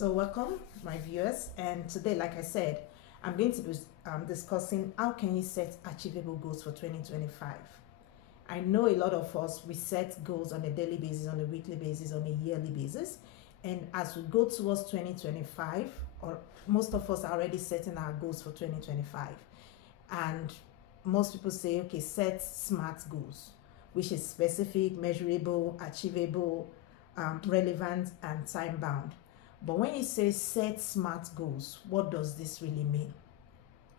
So welcome, my viewers, and today, like I said, I'm going to be discussing how can you set achievable goals for 2025. I know a lot of us, we set goals on a daily basis, on a weekly basis, on a yearly basis, and as we go towards 2025, or most of us are already setting our goals for 2025, and most people say, okay, set SMART goals, which is specific, measurable, achievable, relevant, and time bound. But when you say set SMART goals, what does this really mean?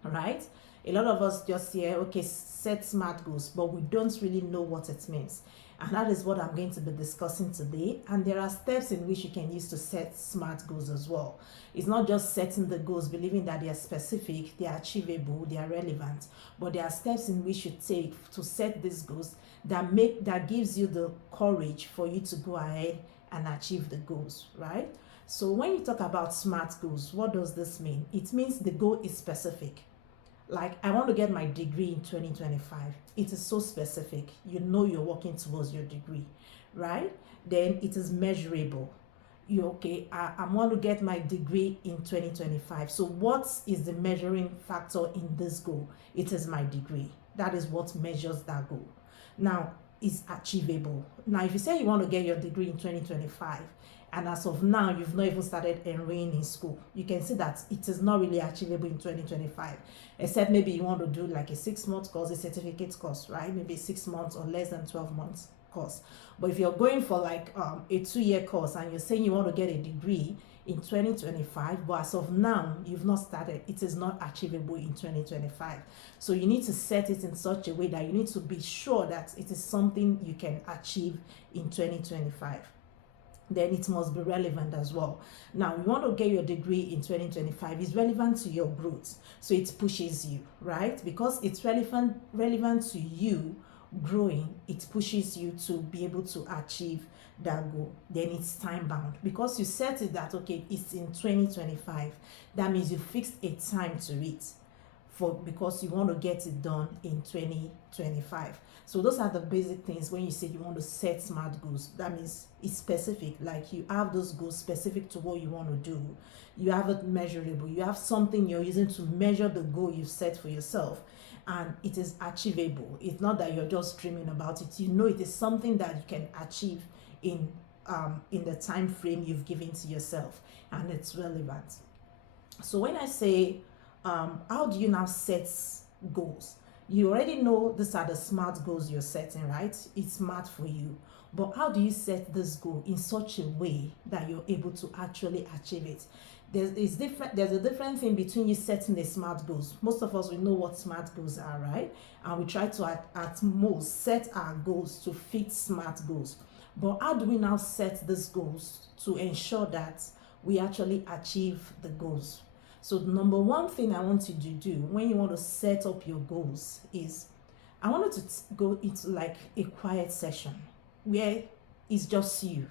Right? A lot of us just hear, okay, set SMART goals, but we don't really know what it means. And that is what I'm going to be discussing today. And there are steps in which you can use to set SMART goals as well. It's not just setting the goals, believing that they are specific, they are achievable, they are relevant, but there are steps in which you take to set these goals that gives you the courage for you to go ahead and achieve the goals, right? So when you talk about SMART goals, what does this mean? It means the goal is specific. Like, I want to get my degree in 2025. It is so specific. You know you're working towards your degree, right? Then it is measurable. I want to get my degree in 2025. So what is the measuring factor in this goal? It is my degree. That is what measures that goal. Now, it's achievable. Now, if you say you want to get your degree in 2025, and as of now you've not even started enrolling in school, you can see that it is not really achievable in 2025, except maybe you want to do like a 6-month course, a certificate course, right? Maybe 6 months or less than 12 months course. But if you're going for like a 2-year course and you're saying you want to get a degree in 2025, but as of now you've not started, it is not achievable in 2025. So you need to set it in such a way that you need to be sure that it is something you can achieve in 2025. Then it must be relevant as well. Now, you want to get your degree in 2025, it's relevant to your growth, so it pushes you, right? Because it's relevant to you growing, it pushes you to be able to achieve that goal. Then it's time bound, because you set it that, okay, it's in 2025. That means you fixed a time to it, because you want to get it done in 2025. So those are the basic things when you say you want to set SMART goals. That means it's specific, like you have those goals specific to what you want to do. You have it measurable. You have something you're using to measure the goal you've set for yourself, and it is achievable. It's not that you're just dreaming about it. You know it is something that you can achieve in the time frame you've given to yourself, and it's relevant. So when I say how do you now set goals? You already know these are the SMART goals you're setting, right? It's SMART for you. But how do you set this goal in such a way that you're able to actually achieve it? There's a different thing between you setting the SMART goals. Most of us, we know what SMART goals are, right? And we try to at most set our goals to fit SMART goals. But how do we now set these goals to ensure that we actually achieve the goals? So the number one thing I want you to do when you want to set up your goals is, I want you to go into like a quiet session where it's just you,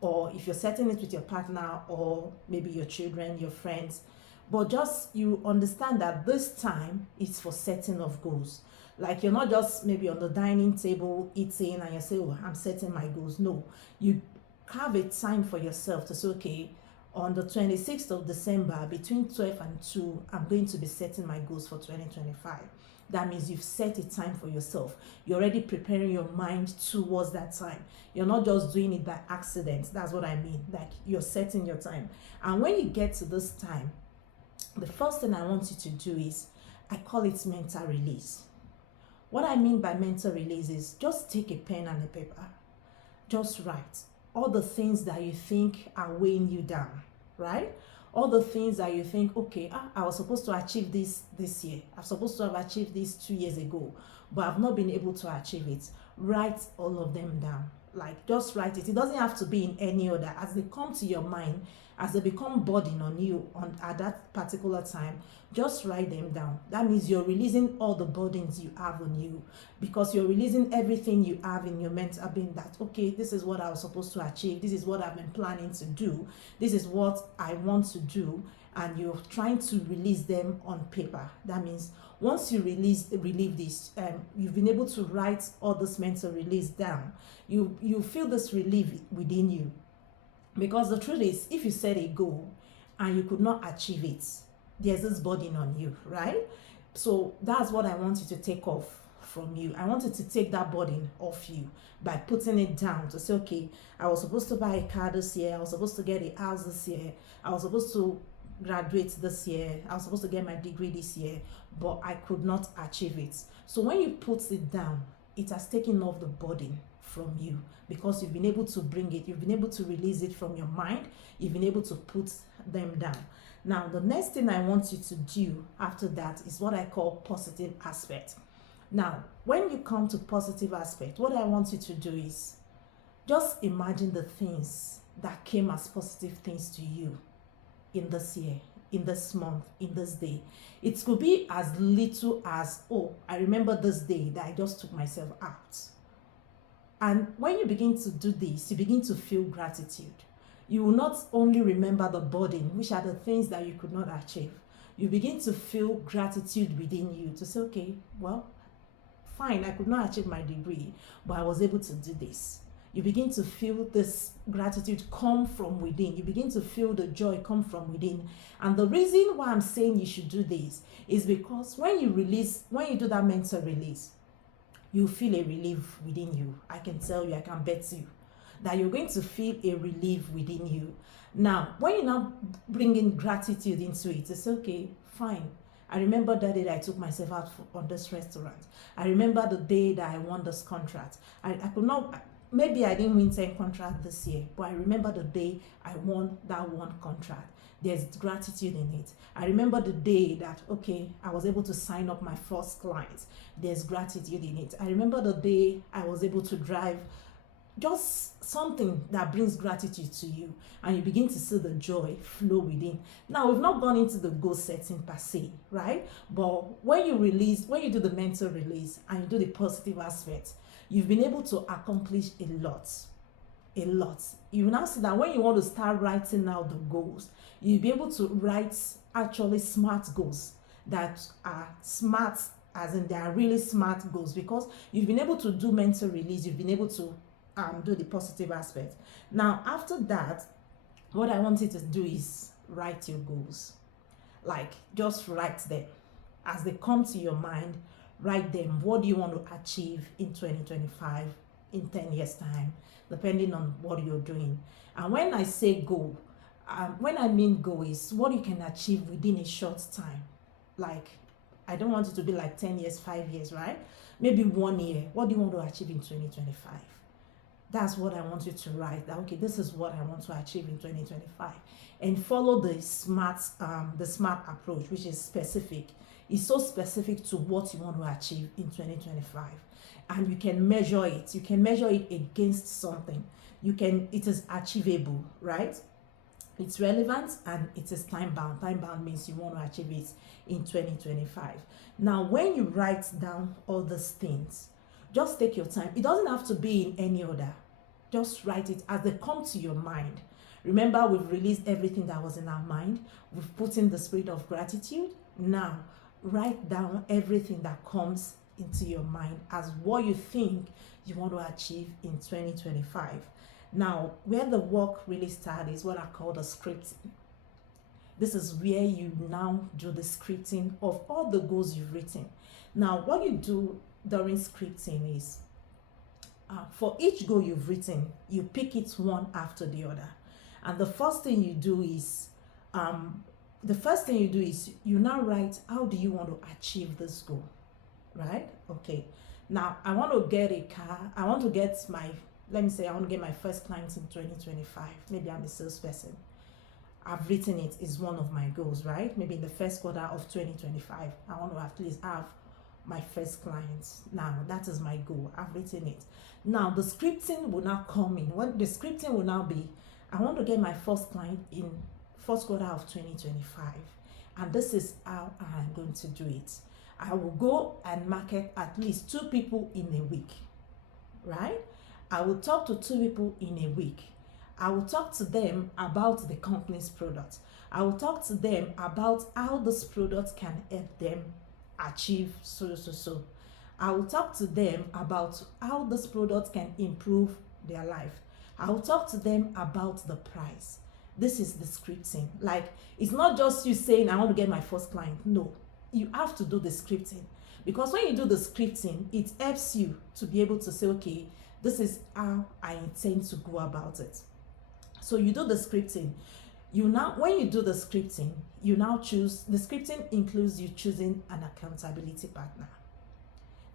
or if you're setting it with your partner or maybe your children, your friends, but just you understand that this time is for setting of goals. Like, you're not just maybe on the dining table eating and you say, oh, I'm setting my goals. No, you have a time for yourself to say, okay, on the 26th of December between 12 and 2, I'm going to be setting my goals for 2025. That means you've set a time for yourself. You're already preparing your mind towards that time. You're not just doing it by accident. That's what I mean. Like, you're setting your time. And when you get to this time, the first thing I want you to do is, I call it mental release. What I mean by mental release is just take a pen and a paper. Just write all the things that you think are weighing you down, right? All the things that you think, okay, I was supposed to achieve this year. I'm supposed to have achieved this 2 years ago, but I've not been able to achieve it. Write all of them down. Like, just write it. It doesn't have to be in any order. As they come to your mind, as they become burden on you at that particular time, just write them down. That means you're releasing all the burdens you have on you, because you're releasing everything you have in your mental being, that, okay, this is what I was supposed to achieve. This is what I've been planning to do. This is what I want to do. And you're trying to release them on paper. That means once you relieve this, you've been able to write all this mental release down. You feel this relief within you. Because the truth is, if you set a goal, and you could not achieve it, there's this burden on you, right? So that's what I want you to take off from you. I want you to take that burden off you by putting it down to say, okay, I was supposed to buy a car this year, I was supposed to get a house this year, I was supposed to graduate this year, I was supposed to get my degree this year, but I could not achieve it. So when you put it down, it has taken off the burden from you, because you've been able to bring it, you've been able to release it from your mind, you've been able to put them down. Now, the next thing I want you to do after that is what I call positive aspect. Now, when you come to positive aspect, what I want you to do is just imagine the things that came as positive things to you in this year, in this month, in this day. It could be as little as, oh, I remember this day that I just took myself out. And when you begin to do this, you begin to feel gratitude. You will not only remember the burden, which are the things that you could not achieve. You begin to feel gratitude within you to say, okay, well, fine, I could not achieve my degree, but I was able to do this. You begin to feel this gratitude come from within. You begin to feel the joy come from within. And the reason why I'm saying you should do this is because when you do that mental release, you feel a relief within you. I can tell you, I can bet you that you're going to feel a relief within you. Now, when you now bring in gratitude into it, it's okay, fine. I remember the day that I took myself out on this restaurant. I remember the day that I won this contract. I could not, maybe I didn't win 10 contracts this year, but I remember the day I won that one contract. There's gratitude in it. I remember the day that, okay, I was able to sign up my first client. There's gratitude in it. I remember the day I was able to drive, just something that brings gratitude to you, and you begin to see the joy flow within. Now, we've not gone into the goal setting per se, right? But when you do the mental release and you do the positive aspect, you've been able to accomplish a lot. You now see that when you want to start writing out the goals, you'll be able to write actually smart goals that are smart, as in they are really smart goals, because you've been able to do mental release, you've been able to do the positive aspect. Now, after that, what I want you to do is write your goals. Like, just write them as they come to your mind. Write them. What do you want to achieve in 2025, in 10 years time, depending on what you're doing. And when I say goal, when I mean goal is what you can achieve within a short time. Like, I don't want it to be like 10 years, 5 years, right? Maybe 1 year. What do you want to achieve in 2025? That's what I want you to write. That, okay, this is what I want to achieve in 2025. And follow the smart approach, which is specific. It's so specific to what you want to achieve in 2025. And you can measure it. You can measure it against something. It is achievable, right? It's relevant and it is time bound. Time bound means you want to achieve it in 2025. Now, when you write down all these things, just take your time. It doesn't have to be in any order. Just write it as they come to your mind. Remember, we've released everything that was in our mind. We've put in the spirit of gratitude. Now, write down everything that comes into your mind as what you think you want to achieve in 2025. Now, where the work really starts is what I call the scripting. This is where you now do the scripting of all the goals you've written. Now, what you do during scripting is, for each goal you've written, you pick it one after the other. And the first thing you do is, you now write, how do you want to achieve this goal, right? Okay. Now, I want to get a car. I want to get let me say I want to get my first client in 2025. Maybe I'm a salesperson. I've written it is one of my goals, right? Maybe in the first quarter of 2025, I want to at least have my first clients. Now, that is my goal. I've written it. Now, the scripting will now come in. What the scripting will now be, I want to get my first client in first quarter of 2025. And this is how I'm going to do it. I will go and market at least 2 people in a week, right? I will talk to 2 people in a week. I will talk to them about the company's product. I will talk to them about how this product can help them achieve so. I will talk to them about how this product can improve their life. I will talk to them about the price. This is the scripting. Like, it's not just you saying, I want to get my first client. No, you have to do the scripting. Because when you do the scripting, it helps you to be able to say, okay, this is how I intend to go about it. So you do the scripting. When you do the scripting, you now choose, the scripting includes you choosing an accountability partner.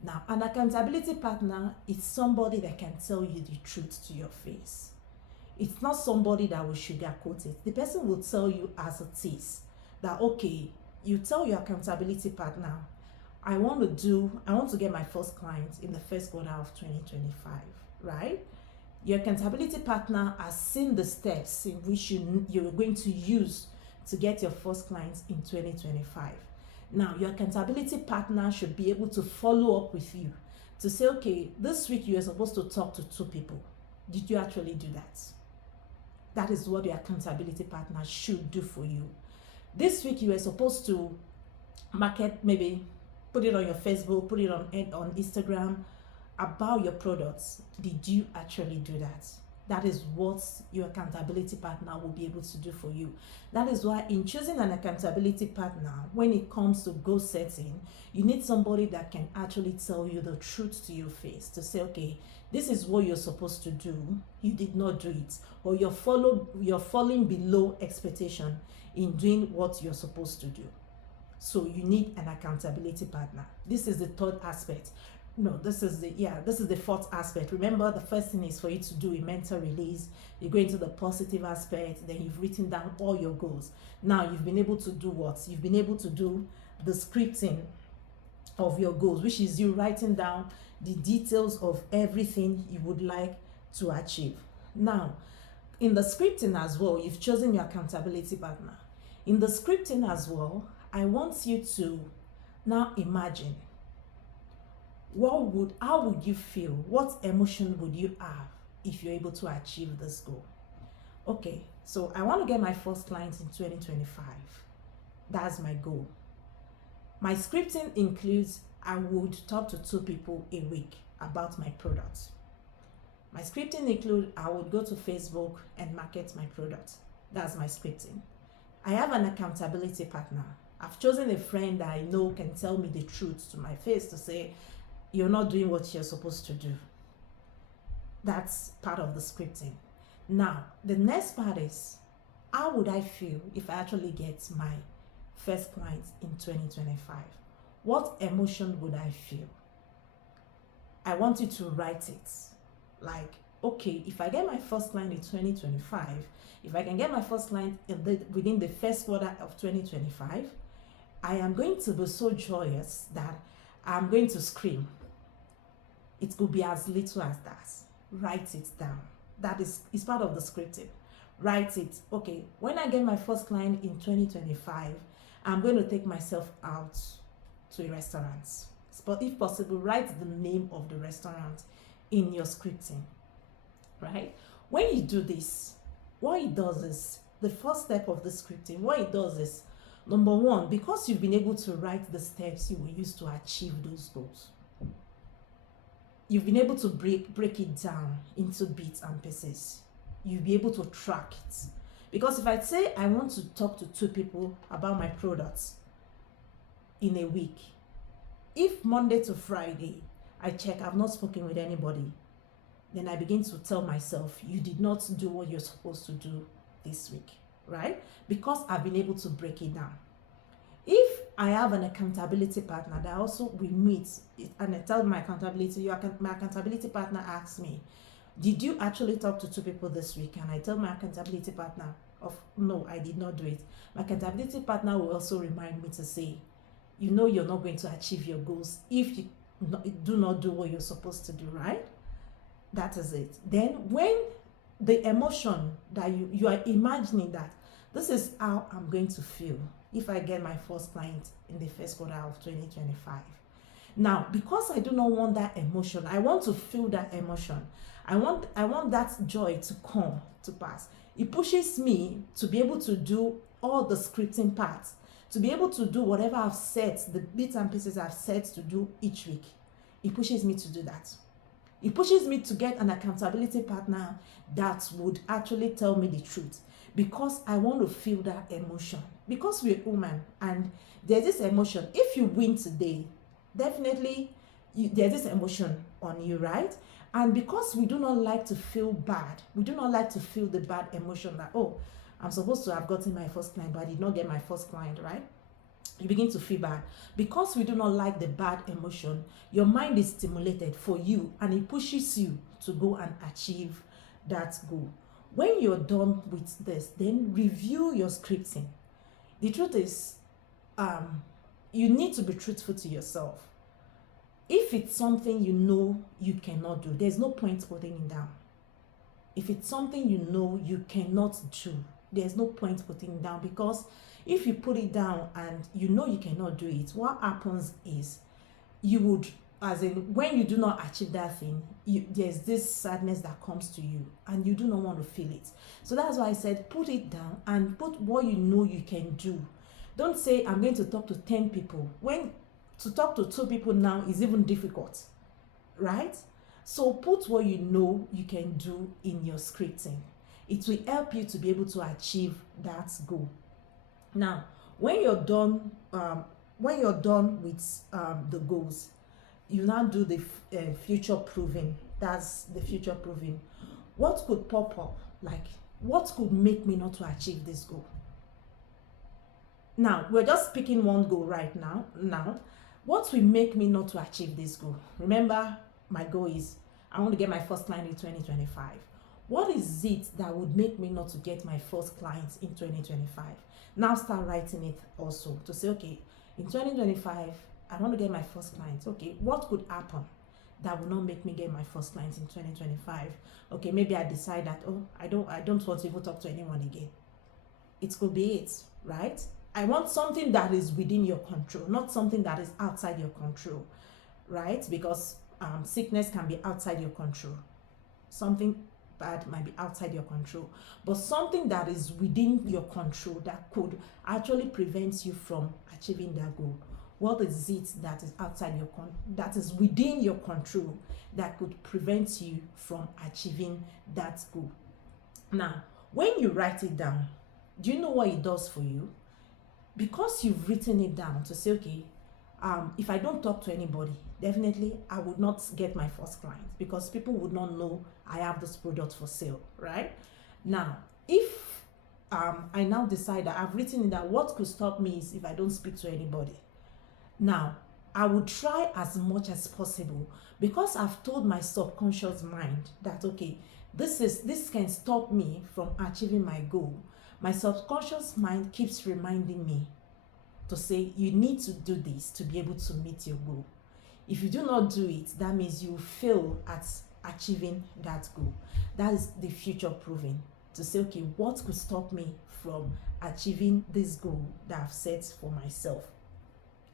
Now, an accountability partner is somebody that can tell you the truth to your face. It's not somebody that will sugarcoat it. The person will tell you as it is, that, okay, you tell your accountability partner, I want to get my first client in the first quarter of 2025, right? Your accountability partner has seen the steps in which you're going to use to get your first clients in 2025. Now, your accountability partner should be able to follow up with you to say, okay, this week you are supposed to talk to 2 people. Did you actually do that? That is what your accountability partner should do for you. This week you were supposed to market, maybe put it on your Facebook, put it on Instagram about your products. Did you actually do that? That is what your accountability partner will be able to do for you. That is why in choosing an accountability partner, when it comes to goal setting, you need somebody that can actually tell you the truth to your face, to say, okay, this is what you're supposed to do. You did not do it, or you're falling below expectation in doing what you're supposed to do. So you need an accountability partner. This is the third aspect. No, this is the fourth aspect. Remember, the first thing is for you to do a mental release. You go into the positive aspect, then you've written down all your goals. Now you've been able to do what? You've been able to do the scripting of your goals, which is you writing down the details of everything you would like to achieve. Now, in the scripting as well, you've chosen your accountability partner. In the scripting as well, I want you to now imagine, how would you feel? What emotion would you have if you're able to achieve this goal? Okay, so I want to get my first client in 2025. That's my goal. My scripting includes, I would talk to 2 people a week about my products. My scripting includes, I would go to Facebook and market my products. That's my scripting. I have an accountability partner. I've chosen a friend that I know can tell me the truth to my face, to say, you're not doing what you're supposed to do. That's part of the scripting. Now, the next part is, how would I feel if I actually get my first client in 2025? What emotion would I feel? I want you to write it. Like, okay, if I get my first client in 2025, if I can get my first client within the first quarter of 2025, I am going to be so joyous that I'm going to scream. It could be as little as that. Write it down. That is part of the scripting. Write it. Okay, when I get my first client in 2025, I'm going to take myself out to a restaurant. But if possible, write the name of the restaurant in your scripting. Right? When you do this, what it does is, the first step of the scripting, what it does is, number one, because you've been able to write the steps you will use to achieve those goals, you've been able to break it down into bits and pieces. You'll be able to track it. Because if I say I want to talk to 2 people about my products in a week, if Monday to Friday I check I've not spoken with anybody, then I begin to tell myself, you did not do what you're supposed to do this week, right? Because I've been able to break it down. If I have an accountability partner that also we meet, and I tell my accountability partner asks me, did you actually talk to 2 people this week? And I tell my accountability partner, no, I did not do it. My accountability partner will also remind me to say, you're not going to achieve your goals if you do not do what you're supposed to do, right? That is it. Then when the emotion that you are imagining that this is how I'm going to feel if I get my first client in the first quarter of 2025. Now, because I do not want that emotion, I want to feel that emotion. I want that joy to come to pass. It pushes me to be able to do all the scripting parts, to be able to do whatever I've set, the bits and pieces I've set to do each week. It pushes me to do that. It pushes me to get an accountability partner that would actually tell me the truth. because I want to feel that emotion. Because we're human and there's this emotion. If you win today, definitely there's this emotion on you, right? And because we do not like to feel bad, we do not like to feel the bad emotion that, oh, I'm supposed to have gotten my first client, but I did not get my first client, right? You begin to feel bad. Because we do not like the bad emotion, your mind is stimulated for you and it pushes you to go and achieve that goal. When you're done with this, then review your scripting. The truth is, you need to be truthful to yourself. If it's something you know you cannot do, there's no point putting it down. If it's something you know you cannot do, there's no point putting it down, because if you put it down and you know you cannot do it, what happens is you would, as in when you do not achieve that thing, there's this sadness that comes to you and you do not want to feel it. So that's why I said put it down and put what you know you can do. Don't say I'm going to talk to 10 people when to talk to 2 people now is even difficult, right? So put what you know you can do in your scripting. It will help you to be able to achieve that goal. Now, when you're done with the goals, you now do the future proving. That's the future proving. What could pop up? Like, what could make me not to achieve this goal? Now, we're just picking one goal right now. What will make me not to achieve this goal? Remember, my goal is I want to get my first client in 2025. What is it that would make me not to get my first client in 2025? Now start writing it also to say, okay, in 2025, I want to get my first client. Okay, what could happen that will not make me get my first client in 2025? Okay, maybe I decide that, oh, I don't want to even talk to anyone again. It could be it, right? I want something that is within your control, not something that is outside your control, right? Because sickness can be outside your control. Something bad might be outside your control, but something that is within your control that could actually prevent you from achieving that goal. What is it that is outside your that is within your control that could prevent you from achieving that goal? Now, when you write it down, do you know what it does for you? Because you've written it down to say, okay, if I don't talk to anybody, definitely I would not get my first client, because people would not know I have this product for sale, right? Now, if I now decide that I've written it down, what could stop me is if I don't speak to anybody. Now, I would try as much as possible, because I've told my subconscious mind that, okay, this can stop me from achieving my goal. My subconscious mind keeps reminding me to say, you need to do this to be able to meet your goal. If you do not do it, that means you fail at achieving that goal. That is the future proving, to say, okay, what could stop me from achieving this goal that I've set for myself?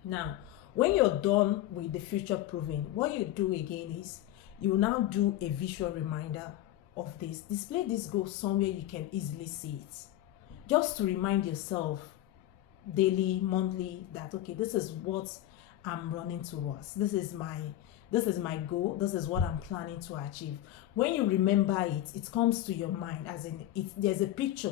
Now, when you're done with the future proving, what you do again is you now do a visual reminder of this. Display this goal somewhere you can easily see it, just to remind yourself daily, monthly, that, okay, this is what I'm running towards. This is my goal. This is what I'm planning to achieve. When you remember it, it comes to your mind, as in there's a picture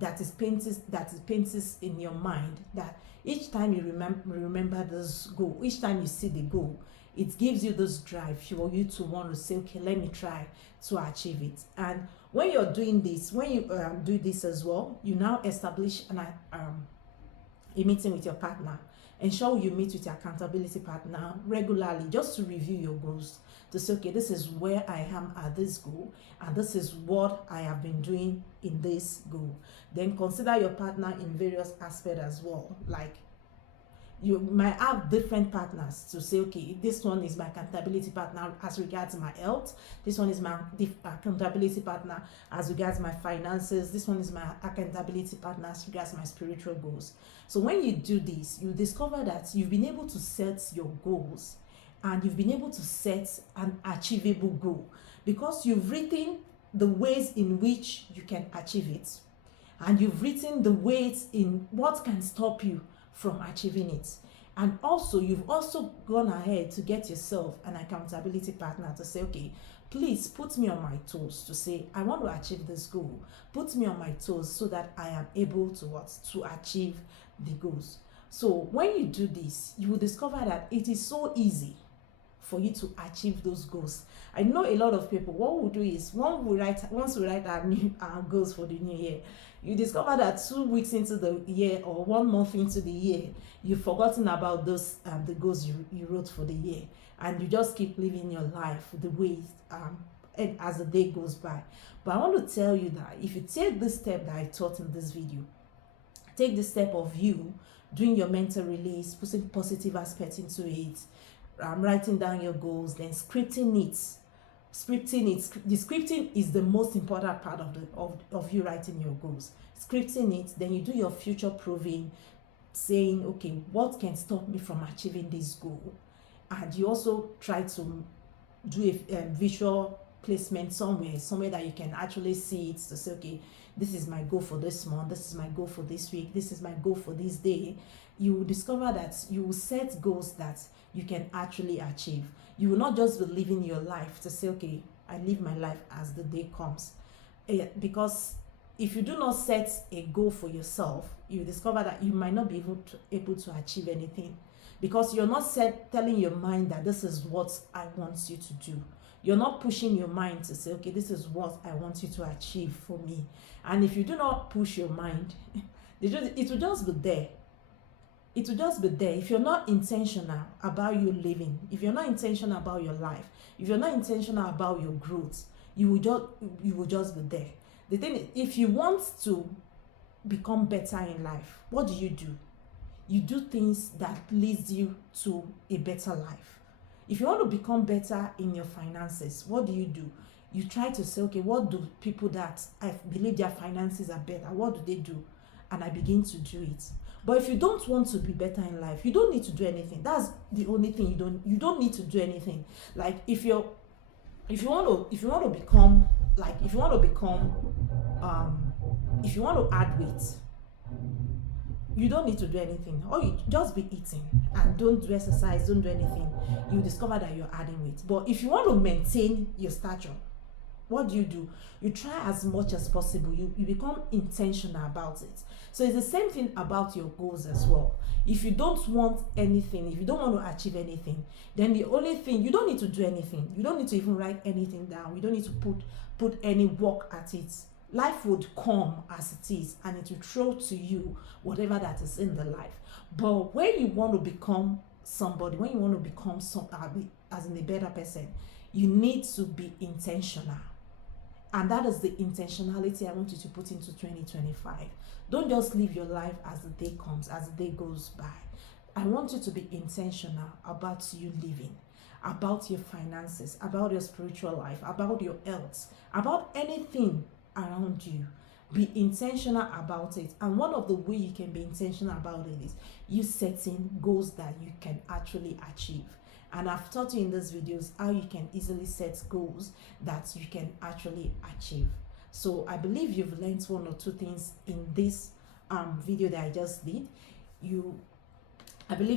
that is painted in your mind, that each time you remember this goal, each time you see the goal, it gives you this drive for you to want to say, okay, let me try to achieve it. And when you're doing this, when you do this as well, you now establish a meeting with your partner. Ensure you meet with your accountability partner regularly, just to review your goals, to say, okay, this is where I am at this goal, and this is what I have been doing in this goal. Then consider your partner in various aspects as well. Like, you might have different partners to say, okay, this one is my accountability partner as regards my health, this one is my accountability partner as regards my finances, this one is my accountability partner as regards my spiritual goals. So when you do this, you discover that you've been able to set your goals, and you've been able to set an achievable goal, because you've written the ways in which you can achieve it, and you've written the ways in what can stop you from achieving it. And also, you've also gone ahead to get yourself an accountability partner to say, okay, please put me on my toes to say, I want to achieve this goal. Put me on my toes so that I am able to what? To achieve the goals. So when you do this, you will discover that it is so easy for you to achieve those goals. I know a lot of people, what we'll do is once we write our goals for the new year, you discover that 2 weeks into the year or 1 month into the year, you've forgotten about those the goals you wrote for the year, and you just keep living your life the way as the day goes by. But I want to tell you that if you take this step that I taught in this video, take the step of you doing your mental release, putting positive aspects into it, writing down your goals, then scripting it. The scripting is the most important part of you writing your goals. Scripting it, then you do your future proving, saying, okay, what can stop me from achieving this goal? And you also try to do a visual placement somewhere that you can actually see it, to say, okay, this is my goal for this month, this is my goal for this week, this is my goal for this day. You will discover that you will set goals that you can actually achieve. You will not just be living your life to say, okay, I live my life as the day comes. Because if you do not set a goal for yourself, you discover that you might not be able to achieve anything, because you're not telling your mind that this is what I want you to do. You're not pushing your mind to say, okay, this is what I want you to achieve for me. And if you do not push your mind, it will just be there. It will just be there. If you're not intentional about you living, if you're not intentional about your life, if you're not intentional about your growth, you will just be there. The thing is, if you want to become better in life, what do? You do things that leads you to a better life. If you want to become better in your finances, what do? You try to say, okay, what do people that I believe their finances are better, what do they do? And I begin to do it. But if you don't want to be better in life, you don't need to do anything. That's the only thing. You don't need to do anything. Like if you want to become if you want to add weight, you don't need to do anything. Or you just be eating and don't do exercise, don't do anything. You discover that you're adding weight. But if you want to maintain your stature, what do? You try as much as possible. You become intentional about it. So it's the same thing about your goals as well. If you don't want anything, if you don't want to achieve anything, then the only thing, you don't need to do anything. You don't need to even write anything down. You don't need to put any work at it. Life would come as it is, and it will throw to you whatever that is in the life. But when you want to become somebody, when you want to become as in a better person, you need to be intentional. And that is the intentionality I want you to put into 2025. Don't just live your life as the day comes, as the day goes by. I want you to be intentional about you living, about your finances, about your spiritual life, about your health, about anything around you. Be intentional about it. And one of the ways you can be intentional about it is you setting goals that you can actually achieve. And I've taught you in these videos how you can easily set goals that you can actually achieve. So I believe you've learned 1 or 2 things in this video that I just did. I believe